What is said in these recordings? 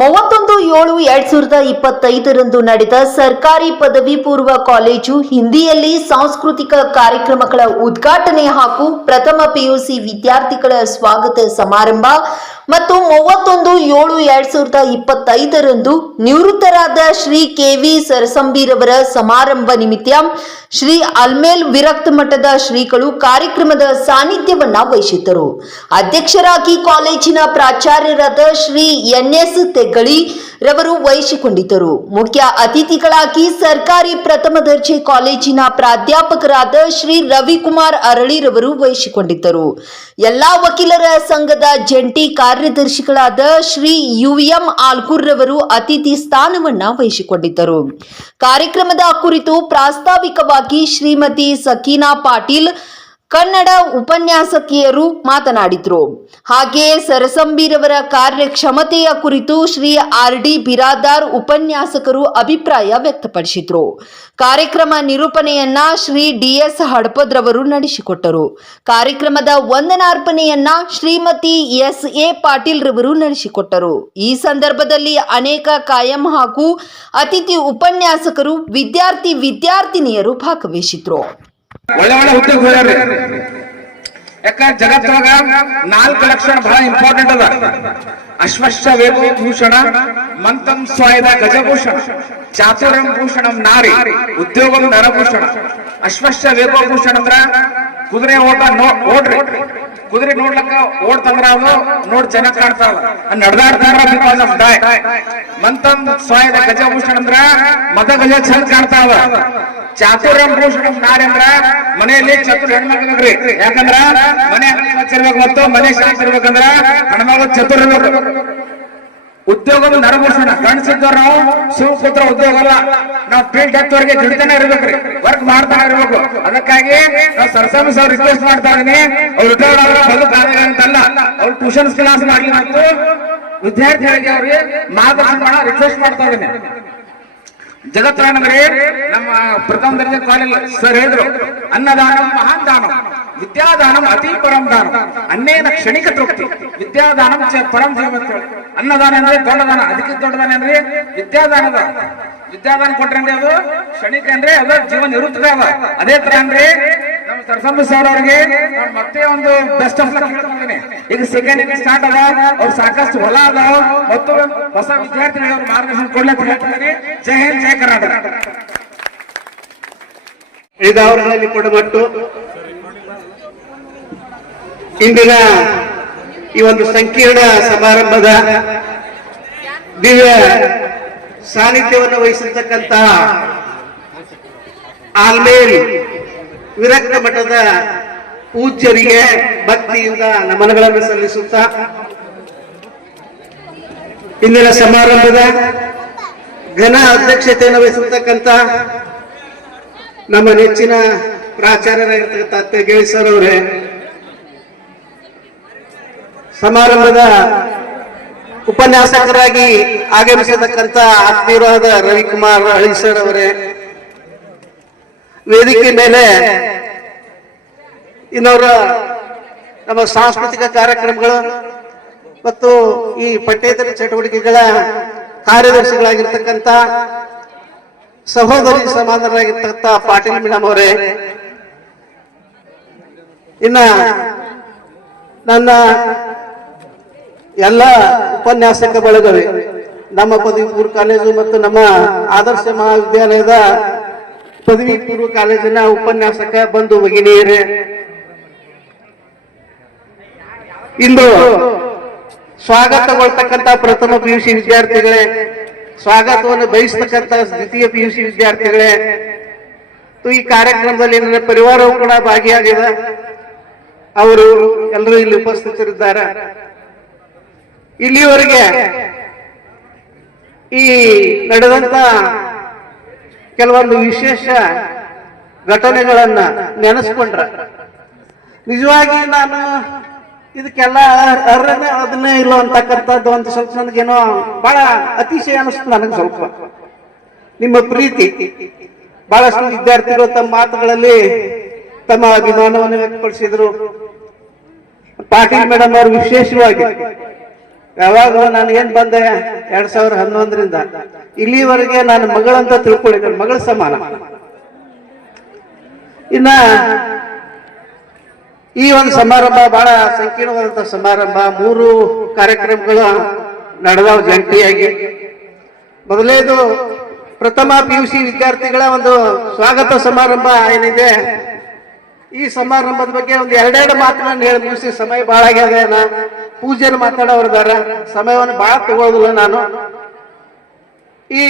ಮೂವತ್ತೊಂದು ಏಳು ಎರಡ್ ಸಾವಿರದ ಇಪ್ಪತ್ತೈದರಂದು ನಡೆದ ಸರ್ಕಾರಿ ಪದವಿ ಪೂರ್ವ ಕಾಲೇಜು ಹಿಂದಿಯಲ್ಲಿ ಸಾಂಸ್ಕೃತಿಕ ಕಾರ್ಯಕ್ರಮಗಳ ಉದ್ಘಾಟನೆ ಹಾಗೂ ಪ್ರಥಮ ಪಿಯುಸಿ ವಿದ್ಯಾರ್ಥಿಗಳ ಸ್ವಾಗತ ಸಮಾರಂಭ ಮತ್ತು ಮೂವತ್ತೊಂದು ಏಳು ಎರಡ್ ಸಾವಿರದ ಇಪ್ಪತ್ತೈದರಂದು ನಿವೃತ್ತರಾದ ಶ್ರೀ ಕೆ ವಿ ಸರಸಂಬಿರವರ ಸಮಾರಂಭ ನಿಮಿತ್ತ ಶ್ರೀ ಅಲ್ಮೇಲ್ ವಿರಕ್ತ ಮಠದ ಶ್ರೀಗಳು ಕಾರ್ಯಕ್ರಮದ ಸಾನ್ನಿಧ್ಯವನ್ನ ವಹಿಸಿದ್ದರು. ಅಧ್ಯಕ್ಷರಾಗಿ ಕಾಲೇಜಿನ ಪ್ರಾಚಾರ್ಯರಾದ ಶ್ರೀ ಎನ್ ಎಸ್ ತೆಗ್ಗಳಿ ರವರು ವಹಿಸಿಕೊಂಡಿದ್ದರು. ಮುಖ್ಯ ಅತಿಥಿಗಳಾಗಿ ಸರ್ಕಾರಿ ಪ್ರಥಮ ದರ್ಜೆ ಕಾಲೇಜಿನ ಪ್ರಾಧ್ಯಾಪಕರಾದ ಶ್ರೀ ರವಿಕುಮಾರ್ ಅರಳಿರವರು ವಹಿಸಿಕೊಂಡಿದ್ದರು. ಎಲ್ಲಾ ವಕೀಲರ ಸಂಘದ ಜಂಟಿ ಕಾರ್ಯದರ್ಶಿಗಳಾದ ಶ್ರೀ ಯುಎಂ ಆಲ್ಕೂರ್ ರವರು ಅತಿಥಿ ಸ್ಥಾನವನ್ನ ವಹಿಸಿಕೊಂಡಿದ್ದರು. ಕಾರ್ಯಕ್ರಮದ ಕುರಿತು ಪ್ರಾಸ್ತಾವಿಕವಾಗಿ ಶ್ರೀಮತಿ ಸಕೀನಾ ಪಾಟೀಲ್ ಕನ್ನಡ ಉಪನ್ಯಾಸಕಿಯರು ಮಾತನಾಡಿದ್ರು. ಹಾಗೆಯೇ ಸರಸಂಬಿರವರ ಕಾರ್ಯಕ್ಷಮತೆಯ ಕುರಿತು ಶ್ರೀ ಆರ್ ಡಿ ಬಿರಾದಾರ್ ಉಪನ್ಯಾಸಕರು ಅಭಿಪ್ರಾಯ ವ್ಯಕ್ತಪಡಿಸಿದ್ರು. ಕಾರ್ಯಕ್ರಮ ನಿರೂಪಣೆಯನ್ನ ಶ್ರೀ ಡಿ ಎಸ್ ಹಡಪದ್ರವರು ನಡೆಸಿಕೊಟ್ಟರು. ಕಾರ್ಯಕ್ರಮದ ವಂದನಾರ್ಪಣೆಯನ್ನ ಶ್ರೀಮತಿ ಎಸ್ ಎ ಪಾಟೀಲ್ ರವರು ನಡೆಸಿಕೊಟ್ಟರು. ಈ ಸಂದರ್ಭದಲ್ಲಿ ಅನೇಕ ಕಾಯಂ ಹಾಗೂ ಅತಿಥಿ ಉಪನ್ಯಾಸಕರು, ವಿದ್ಯಾರ್ಥಿ ವಿದ್ಯಾರ್ಥಿನಿಯರು ಭಾಗವಹಿಸಿದ್ರು. ಒಳ್ಳೆ ಒಳ್ಳೆ ಹುದ್ದೆಗೆ ಹೋಗ್ಯಾರ್ರಿ. ಯಾಕ ಜಗತ್ತೊಳಗ ನಾಲ್ಕು ಲಕ್ಷಣ ಬಹಳ ಇಂಪಾರ್ಟೆಂಟ್ ಅದ. ಅಶ್ವಶ್ವ ವೇದಭೂಷಣ ಮಂತಂ ಸ್ವಾಯದ ಗಜಭೂಷಣ ಚಾತುರ್ಯಂ ಭೂಷಣಂ ನಾರಿ, ಉದ್ಯೋಗಂ ನರಭೂಷಣ. ಅಶ್ವಶ್ವ ವೇದಭೂಷಣ ಅಂದ್ರ ಕುದುರೆ ಓಟ ನೋ, ಓಡ್ರಿ. ಕುದುರೆ ನೋಡ್ಲಕ್ಕ ಓಡ್ತಂದ್ರ ಅವ ನೋಡ್ ಚೆನ್ನಾಗ್ ಕಾಣ್ತಾವ. ನಡ್ದಾಡ್ತಾರ ಬಿಕಾಸ್ ಆಫ್ ಡೈ ಮಂತಂ ಸ್ವಾಯದ ಗಜಭೂಷಣ ಅಂದ್ರ ಮದ ಗಜ ಚಂದ ಕಾಣ್ತಾವ. ಚಾತುರ್ಯಂ ಭೂಷಣಂ ನಾರಿ ಅಂದ್ರ ಮನೆಯಲ್ಲಿ ಚತುರ್ ಹೆಣ್ಮಕ್ಳಿ ಯಾಕಂದ್ರ ಮನೆ ಹಚ್ಚಿರ್ಬೇಕು ಮತ್ತು ಮನೆ ಶಾಂತ ಇರ್ಬೇಕಂದ್ರ ಚತುರ್ ಇರ್ಬೇಕು. ಉದ್ಯೋಗ ನರಭೂಷಣ ನಾವು ಶಿವಪುತ್ರ ಉದ್ಯೋಗ ಅಲ್ಲ. ನಾವು ಫೀಲ್ಡ್ ಹತ್ತುವರೆಗೆ ದುಡಿತಾನೆ ಇರ್ಬೇಕ್ರಿ ವರ್ಕ್ ಮಾಡ್ತಾ ಇರ್ಬೇಕು. ಅದಕ್ಕಾಗಿ ನಾವು ಸರ್ಸಮಿಸ್ ಸರ್ ರಿಕ್ವೆಸ್ಟ್ ಮಾಡ್ತಾ ಇದೀನಿ. ಅವ್ರು ರಿಟೈರ್ಡ್ ಆದ್ರೆ ಬದುಕು ಆಗಲ್ಲ ಅಂತಲ್ಲ. ಅವ್ರು ಟ್ಯೂಷನ್ಸ್ ಕ್ಲಾಸ್ ಮಾಡ್ಲಿ ಮತ್ತು ವಿದ್ಯಾರ್ಥಿಗಳಿಗೆ ಅವ್ರಿಗೆ ಮಾರ್ಗದರ್ಶನ ರಿಕ್ವೆಸ್ಟ್ ಮಾಡ್ತಾ ಇದೀನಿ. ಜಗತ್ತೇನಂದ್ರೆ ನಮ್ಮ ಪ್ರಥಮ ದರ್ಜೆ ಕಾಲೇಜ್ ಸರ್ ಹೇಳಿದ್ರು, ಅನ್ನದಾನ ಮಹಾನ್ ದಾನ ವಿದ್ಯಾದಾನ ಅತಿ ಪರಂ ದಾನ, ಅನ್ನೇನ ಕ್ಷಣಿಕ ತೃಪ್ತಿ, ವಿದ್ಯಾದಾನ ಪರಂ ಜೀವ ಅನ್ನದಾನ ಅಂದ್ರೆ ದೊಡ್ಡ ದಾನ ಅದಕ್ಕೆ ದೊಡ್ಡ ದಾನ ಅಂದ್ರೆ ವಿದ್ಯಾದಾನದ ವಿದ್ಯಾದಾನ ಕೊಟ್ರೆ ಅದು, ಕ್ಷಣಿಕ ಅಂದ್ರೆ ಅದು ಜೀವನ ಇರುತ್ತದೆ ಅದೇ ತರ ಅಂದ್ರೆ ಸರ್ಸಂಬ ಸರ್ ಅವರಿಗೆ ನಾನು ಮತ್ತೆ ಒಂದು ಬೆಸ್ಟ್ ಆಫ್ ಲಕ್ ಹೇಳ್ತೀನಿ ಈಗ ಸೆಕೆಂಡ್ ಇಯರ್ ಸ್ಟಾರ್ಟ್ ಅದ, ಅವ್ರು ಸಾಕಷ್ಟು ಹೊಲ ಅದಾವ ಮತ್ತು ಹೊಸ ವಿದ್ಯಾರ್ಥಿಗಳಿಗೆ ಅವ್ರು ಮಾರ್ಗದರ್ಶನ ಕೊಡ್ಲಿಕ್ಕೆ ಹೇಳ್ತೀನಿ ಜೈ ಹಿಂದ್, ಜೈ ಕರ್ನಾಟಕ. ಐದಾವರಗಳಲ್ಲಿ ಕೊಡಮಟ್ಟು ಇಂದಿನ ಈ ಒಂದು ಸಂಕೀರ್ಣ ಸಮಾರಂಭದ ದಿವ್ಯ ಸಾನ್ನಿಧ್ಯವನ್ನು ವಹಿಸಿರ್ತಕ್ಕಂತಹ ಆಲ್ಮೇಲ್ ವಿರಕ್ತ ಮಠದ ಪೂಜ್ಯರಿಗೆ ಭಕ್ತಿಯಿಂದ ನಮನಗಳನ್ನು ಸಲ್ಲಿಸುತ್ತಾ ಇಂದಿನ ಸಮಾರಂಭದ ಘನ ಅಧ್ಯಕ್ಷತೆಯನ್ನು ವಹಿಸಿರ್ತಕ್ಕಂಥ ನಮ್ಮ ನೆಚ್ಚಿನ ಪ್ರಾಚಾರ್ಯರಾಗಿರ್ತಕ್ಕಂಥ ಗೇಳಿ ಸರ್ ಅವರೇ, ಸಮಾರಂಭದ ಉಪನ್ಯಾಸಕರಾಗಿ ಆಗಮಿಸಿರ್ತಕ್ಕಂಥ ಆತ್ಮೀಯರಾದ ರವಿಕುಮಾರ್ ಹಳಿ ಸರ್ ಅವರೇ ವೇದಿಕೆ ಮೇಲೆ ಇನ್ನವರ ನಮ್ಮ ಸಾಂಸ್ಕೃತಿಕ ಕಾರ್ಯಕ್ರಮಗಳು ಮತ್ತು ಈ ಪಠ್ಯೇತರ ಚಟುವಟಿಕೆಗಳ ಕಾರ್ಯದರ್ಶಿಗಳಾಗಿರ್ತಕ್ಕಂಥ ಸಹೋದರಿ ಸಮಾನರಾಗಿರ್ತಕ್ಕಂಥ ಪಾಟೀಲ್ ಮೇಡಮ್ ಅವರೇ, ಇನ್ನ ನನ್ನ ಎಲ್ಲ ಉಪನ್ಯಾಸಕ ಬಳಗವೇ, ನಮ್ಮ ಪದವಿ ಕಾಲೇಜು ಮತ್ತು ನಮ್ಮ ಆದರ್ಶ ಮಹಾವಿದ್ಯಾಲಯದ ಪದವಿ ಪೂರ್ವ ಕಾಲೇಜಿನ ಉಪನ್ಯಾಸಕ ಬಂಧು ಭಗಿನಿಯರೇ. ಇಂದು ಸ್ವಾಗತಗೊಳ್ತಕ್ಕಂತ ಪ್ರಥಮ ಪಿಯುಸಿ ವಿದ್ಯಾರ್ಥಿಗಳೇ, ಸ್ವಾಗತವನ್ನು ಬಯಸ್ತಕ್ಕಂತ ದ್ವಿತೀಯ ಪಿಯುಸಿ ವಿದ್ಯಾರ್ಥಿಗಳೇ. ಈ ಕಾರ್ಯಕ್ರಮದಲ್ಲಿ ನನ್ನ ಪರಿವಾರವೂ ಕೂಡ ಭಾಗಿಯಾಗಿದೆ. ಅವರು ಎಲ್ಲರೂ ಇಲ್ಲಿ ಉಪಸ್ಥಿತರಿದ್ದಾರೆ. ಇಲ್ಲಿಯವರೆಗೆ ಈ ನಡೆದಂತ ಕೆಲವೊಂದು ವಿಶೇಷ ಘಟನೆಗಳನ್ನ ನೆನೆಸ್ಕೊಂಡ್ರ. ನಿಜವಾಗಿ ನಾನು ಇದಕ್ಕೆಲ್ಲ ಅರ್ಹನೇ ಅದನ್ನೇ ಇಲ್ಲ ಅಂತಕ್ಕಂಥದ್ದು ಅಂತ ಸ್ವಲ್ಪ ನನಗೇನೋ ಬಹಳ ಅತಿಶಯ ಅನಿಸ್ತು ನನಗೆ ಸ್ವಲ್ಪ. ನಿಮ್ಮ ಪ್ರೀತಿ. ಬಹಳಷ್ಟು ವಿದ್ಯಾರ್ಥಿಗಳು ತಮ್ಮ ಮಾತುಗಳಲ್ಲಿ ತಮ್ಮ ಅಭಿಮಾನವನ್ನು ವ್ಯಕ್ತಪಡಿಸಿದ್ರು. ಪಾಟೀಲ್ ಮೇಡಮ್ ಅವರು ವಿಶೇಷವಾಗಿ ಯಾವಾಗ ನಾನು ಏನ್ ಬಂದೆ? ಎರಡ್ ಸಾವಿರ ಹನ್ನೊಂದರಿಂದ. ಇಲ್ಲಿವರೆಗೆ ನಾನು ಮಗಳಂತ ತಿಳ್ಕೊಂಡಿದ್ದೆ ಮಗಳ ಸಮಾನ. ಇನ್ನ ಈ ಒಂದು ಸಮಾರಂಭ ಬಹಳ ಸಂಕೀರ್ಣವಾದಂತ ಸಮಾರಂಭ. ಮೂರು ಕಾರ್ಯಕ್ರಮಗಳು ನಡೆದವು. ಜಂಟಿಯಾಗಿ. ಮೊದಲೇದು ಪ್ರಥಮ ಪಿ ಯು ಸಿ ವಿದ್ಯಾರ್ಥಿಗಳ ಒಂದು ಸ್ವಾಗತ ಸಮಾರಂಭ ಏನಿದೆ? ಈ ಸಮಾರಂಭದ ಬಗ್ಗೆ ಒಂದು ಎರಡೆರಡು ಮಾತ್ರ ಹೇಳಿ ಮುಗಿಸಿ. ಸಮಯ ಬಹಳ ಆಗ್ಯದ ಪೂಜೆನ ಮಾತಾಡೋರಿದ್ದಾರೆ. ಸಮಯವನ್ನು ಬಹಳ ತಗೊಳ್ಳೋದಿಲ್ಲ ನಾನು. ಈ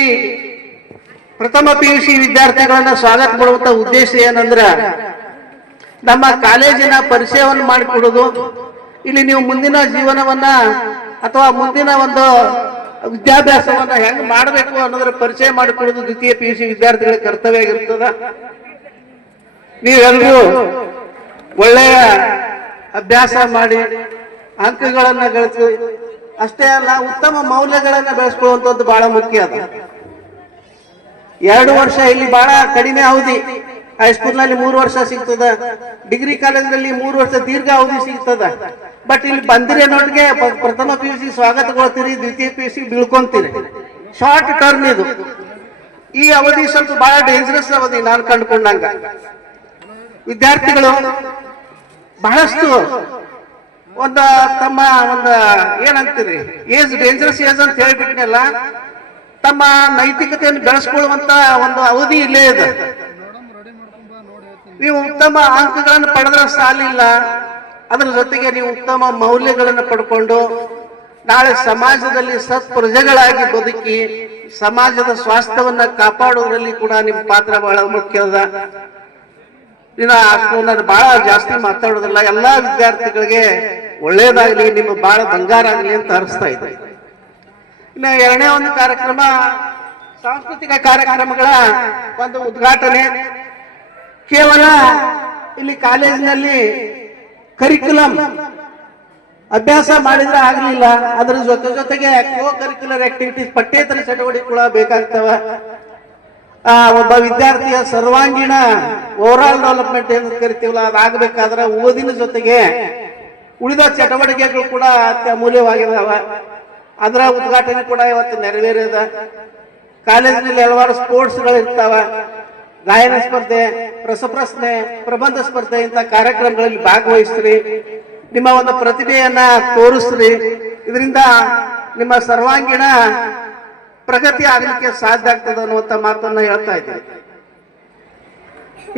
ಪ್ರಥಮ ಪಿ ಯು ಸಿ ವಿದ್ಯಾರ್ಥಿಗಳನ್ನ ಸ್ವಾಗತ ಮಾಡುವಂತ ಉದ್ದೇಶ ಏನಂದ್ರ, ನಮ್ಮ ಕಾಲೇಜಿನ ಪರಿಚಯವನ್ನು ಮಾಡಿಕೊಡೋದು. ಇಲ್ಲಿ ನೀವು ಮುಂದಿನ ಜೀವನವನ್ನ ಅಥವಾ ಮುಂದಿನ ಒಂದು ವಿದ್ಯಾಭ್ಯಾಸವನ್ನ ಹೆಂಗ್ ಮಾಡಬೇಕು ಅನ್ನೋದ್ರ ಪರಿಚಯ ಮಾಡಿಕೊಡೋದು ದ್ವಿತೀಯ ಪಿ ಯು ಸಿ ವಿದ್ಯಾರ್ಥಿಗಳ ಕರ್ತವ್ಯ ಆಗಿರ್ತದ. ನೀವೆಲ್ಲರೂ ಒಳ್ಳೆಯ ಅಭ್ಯಾಸ ಮಾಡಿ ಅಂಕಗಳನ್ನ ಗಳಿಸಿ. ಅಷ್ಟೇ ಅಲ್ಲ, ಉತ್ತಮ ಮೌಲ್ಯಗಳನ್ನ ಬೆಳೆಸ್ಕೊಳ್ಳುವಂಥದ್ದು ಬಹಳ ಮುಖ್ಯ ಅದ. ಎರಡು ವರ್ಷ ಇಲ್ಲಿ ಬಹಳ ಕಡಿಮೆ ಅವಧಿ. ಹೈಸ್ಕೂಲ್ನಲ್ಲಿ ಮೂರು ವರ್ಷ ಸಿಗ್ತದ. ಡಿಗ್ರಿ ಕಾಲೇಜಿನಲ್ಲಿ ಮೂರು ವರ್ಷ ದೀರ್ಘ ಅವಧಿ ಸಿಗ್ತದ. ಬಟ್ ಇಲ್ಲಿ ಬಂದಿರೋ ನೋಟಿಗೆ ಪ್ರಥಮ ಪಿ ಯು ಸಿ ಸ್ವಾಗತಗೊಳ್ತೀರಿ, ದ್ವಿತೀಯ ಪಿ ಯು ಸಿ ಬೀಳ್ಕೊಂತೀರಿ. ಶಾರ್ಟ್ ಟರ್ಮ್ ಇದು. ಈ ಅವಧಿ ಸ್ವಲ್ಪ ಬಹಳ ಡೇಂಜರಸ್ ಅವಧಿ ನಾನು ಕಂಡುಕೊಂಡಂಗ. ವಿದ್ಯಾರ್ಥಿಗಳು ಬಹಳಷ್ಟು ಒಂದ ತಮ್ಮ ಒಂದು ಏನಂತೀರಿ? ಏಜ್ ಡೇಂಜರಸ್ ಏಜ್ ಅಂತ ಹೇಳ್ಬಿಟ್ನಲ್ಲ, ತಮ್ಮ ನೈತಿಕತೆಯನ್ನು ಬೆಳೆಸ್ಕೊಳ್ಳುವಂತ ಒಂದು ಅವಧಿ ಇಲ್ಲೇ ಇದೆ. ನೀವು ಉತ್ತಮ ಅಂಕಗಳನ್ನು ಪಡೆದ್ರೆ ಸಾಲಿಲ್ಲ. ಅದರ ಜೊತೆಗೆ ನೀವು ಉತ್ತಮ ಮೌಲ್ಯಗಳನ್ನು ಪಡ್ಕೊಂಡು ನಾಳೆ ಸಮಾಜದಲ್ಲಿ ಸತ್ಪ್ರಜೆಗಳಾಗಿ ಬದುಕಿ ಸಮಾಜದ ಸ್ವಾಸ್ಥ್ಯವನ್ನ ಕಾಪಾಡುವುದರಲ್ಲಿ ಕೂಡ ನಿಮ್ಮ ಪಾತ್ರ ಬಹಳ ಮುಖ್ಯದ. ಇನ್ನ ನಾನು ಬಹಳ ಜಾಸ್ತಿ ಮಾತಾಡೋದಿಲ್ಲ. ಎಲ್ಲಾ ವಿದ್ಯಾರ್ಥಿಗಳಿಗೆ ಒಳ್ಳೇದಾಗ್ಲಿ, ನಿಮ್ಮ ಬಾಳ ಬಂಗಾರ ಆಗಲಿ ಅಂತ ಹರಿಸ್ತಾ ಇದ್ದೆ. ಇನ್ನ ಎರಡನೇ ಒಂದು ಕಾರ್ಯಕ್ರಮ, ಸಾಂಸ್ಕೃತಿಕ ಕಾರ್ಯಕ್ರಮಗಳ ಒಂದು ಉದ್ಘಾಟನೆ. ಕೇವಲ ಇಲ್ಲಿ ಕಾಲೇಜಿನಲ್ಲಿ ಕರಿಕ್ಯುಲಮ್ ಅಭ್ಯಾಸ ಮಾಡಿದ್ರೆ ಆಗಲಿಲ್ಲ. ಅದ್ರ ಜೊತೆ ಜೊತೆಗೆ ಕೋ ಕರಿಕ್ಯುಲರ್ ಆಕ್ಟಿವಿಟೀಸ್ ಪಠ್ಯೇತರ ಚಟುವಟಿಕೆಗಳು ಬೇಕಾಗ್ತವ. ಆ, ಒಬ್ಬ ವಿದ್ಯಾರ್ಥಿಯ ಸರ್ವಾಂಗೀಣ ಓವರ್ ಆಲ್ ಡೆವಲಪ್ಮೆಂಟ್ ಏನು ಕರಿತೀವಲ್ಲ, ಅದಾಗಬೇಕಾದ್ರೆ ಓದಿನ ಜೊತೆಗೆ ಉಳಿದ ಚಟುವಟಿಕೆಗಳು ಕೂಡ ಅತ್ಯಮೂಲ್ಯವಾಗಿದಾವ ಅದರ ಉದ್ಘಾಟನೆ ಕೂಡ ಇವತ್ತು ನೆರವೇರಿದ. ಕಾಲೇಜಿನಲ್ಲಿ ಹಲವಾರು ಸ್ಪೋರ್ಟ್ಸ್ಗಳು ಇರ್ತಾವ ಗಾಯನ ಸ್ಪರ್ಧೆ, ರಸಪ್ರಶ್ನೆ, ಪ್ರಬಂಧ ಸ್ಪರ್ಧೆ ಇಂಥ ಕಾರ್ಯಕ್ರಮಗಳಲ್ಲಿ ಭಾಗವಹಿಸ್ರಿ. ನಿಮ್ಮ ಒಂದು ಪ್ರತಿಭೆಯನ್ನ ತೋರಿಸ್ರಿ. ಇದರಿಂದ ನಿಮ್ಮ ಸರ್ವಾಂಗೀಣ ಪ್ರಗತಿ ಆಗಲಿಕ್ಕೆ ಸಾಧ್ಯ ಆಗ್ತದೆ ಅನ್ನುವಂತ ಮಾತನ್ನ ಹೇಳ್ತಾ ಇದ್ದೀನಿ.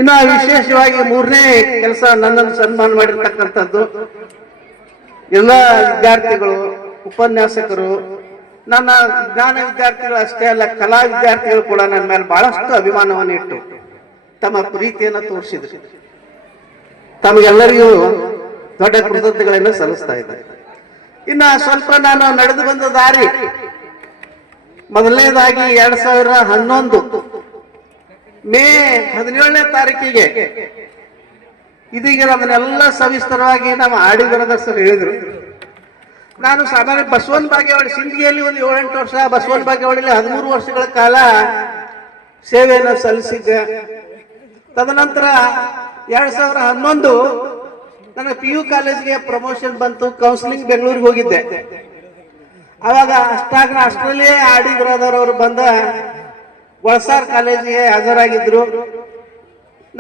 ಇನ್ನು ವಿಶೇಷವಾಗಿ ಮೂರನೇ ಕೆಲಸ ನನ್ನನ್ನು ಸನ್ಮಾನ ಮಾಡಿರ್ತಕ್ಕಂಥದ್ದು. ಎಲ್ಲ ವಿದ್ಯಾರ್ಥಿಗಳು, ಉಪನ್ಯಾಸಕರು, ನನ್ನ ವಿಜ್ಞಾನ ವಿದ್ಯಾರ್ಥಿಗಳು ಅಷ್ಟೇ ಅಲ್ಲ, ಕಲಾ ವಿದ್ಯಾರ್ಥಿಗಳು ಕೂಡ ನನ್ನ ಮೇಲೆ ಬಹಳಷ್ಟು ಅಭಿಮಾನವನ್ನು ಇಟ್ಟು ತಮ್ಮ ಪ್ರೀತಿಯನ್ನು ತೋರಿಸಿದ್ರು. ತಮಗೆಲ್ಲರಿಗೂ ದೊಡ್ಡ ಕೃತಜ್ಞತೆಗಳನ್ನು ಸಲ್ಲಿಸ್ತಾ ಇದ್ದಾರೆ. ಇನ್ನು ಸ್ವಲ್ಪ ನಾನು ನಡೆದು ಬಂದ ದಾರಿ, ಮೊದಲನೇದಾಗಿ ಎರಡ್ ಸಾವಿರದ ಹನ್ನೊಂದು ಮೇ ಹದಿನೇಳನೇ ತಾರೀಕಿಗೆ ಇದೀಗ ಅದನ್ನೆಲ್ಲ ಸವಿಸ್ತರವಾಗಿ ನಮ್ಮ ಆಡಿಗರದ ಸರ್ ಹೇಳಿದ್ರು. ನಾನು ಸಾಮಾನ್ಯ ಬಸವನ್ ಬಾಗೇವಾಡಿ ಸಿಂಧಿಯಲ್ಲಿ ಒಂದು ಏಳೆಂಟು ವರ್ಷ, ಬಸವನ್ ಬಾಗೇವಾಡಿಯಲ್ಲಿ ಹದಿಮೂರು ವರ್ಷಗಳ ಕಾಲ ಸೇವೆಯನ್ನು ಸಲ್ಲಿಸಿದ್ದೆ. ತದನಂತರ ಎರಡ್ ಸಾವಿರ ಹನ್ನೊಂದು ನನ್ನ ಪಿ ಯು ಕಾಲೇಜ್ಗೆ ಪ್ರಮೋಷನ್ ಬಂತು ಕೌನ್ಸಿಲಿಂಗ್ ಬೆಂಗಳೂರಿಗೆ ಹೋಗಿದ್ದೆ. ಅವಾಗ ಅಷ್ಟಾಗ ಅಷ್ಟರಲ್ಲೇ ಆಡಿ ಬ್ರದರ್ ಅವರು ಬಂದ ವಳಸಾರ್ ಕಾಲೇಜಿಗೆ ಹಾಜರಾಗಿದ್ರು.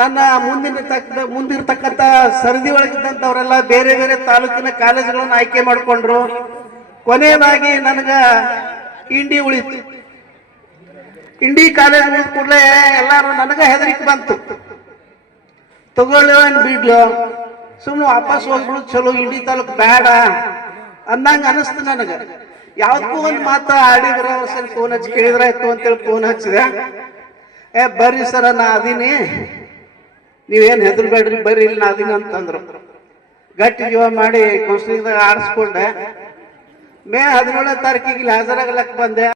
ನನ್ನ ಮುಂದಿನ ಮುಂದಿರ್ತಕ್ಕಂತ ಮುಂದಿರ್ತಕ್ಕಂಥ ಸರದಿ ಒಳಗಿದ್ದಂಥವರೆಲ್ಲ ಬೇರೆ ಬೇರೆ ತಾಲೂಕಿನ ಕಾಲೇಜುಗಳನ್ನು ಆಯ್ಕೆ ಮಾಡಿಕೊಂಡ್ರು. ಕೊನೆಯದಾಗಿ ನನಗೆ ಇಂಡಿ ಉಳಿತು. ಇಂಡಿ ಕಾಲೇಜ್ ಉಳಿದ ಕೂಡಲೇ ಎಲ್ಲಾರು ನನಗೆ ಹೆದರಿಕೆ ಬಂತು. ತಗೊಳ್ಳೋ ಏನು ಬಿಡ್ಲು. ಸುಮ್ಮನೆ ವಾಪಸ್ ಹೋಗ್ಬಿಡು, ಚಲೋ ಇಂಡಿ ತಾಲೂಕ್ ಬೇಡ ಅಂದಂಗೆ ಅನಿಸ್ತು ನನಗೆ. ಯಾವ್ದಕ್ಕೂ ಒಂದು ಮಾತು ಆಡಿದ್ರ ಸರಿ ಫೋನ್ ಹಚ್ಚಿ ಕೇಳಿದ್ರ ಆಯ್ತು ಅಂತೇಳಿ ಫೋನ್ ಹಚ್ಚಿದೆ. ಏ ಬರ್ರಿ ಸರ, ನಾ ಅದೀನಿ. ನೀವೇನ್ ಹೆದರ್ಬೇಡ್ರಿ? ಬರ್ರಿ ಇಲ್ಲಿ ನಾ ಅದೀನಿ ಅಂತಂದ್ರು. ಗಟ್ಟಿ ಜೀವ ಮಾಡಿ ಕೌನ್ಸಿಲಿಂಗ್ದಾಗ ಆಡಿಸ್ಕೊಂಡೆ. ಮೇ ಹದಿನೇಳನೇ ತಾರೀಕಿಗೆ ಇಲ್ಲಿ ಹಾಜರಾಗಲಕ್ಕೆ ಬಂದೆ.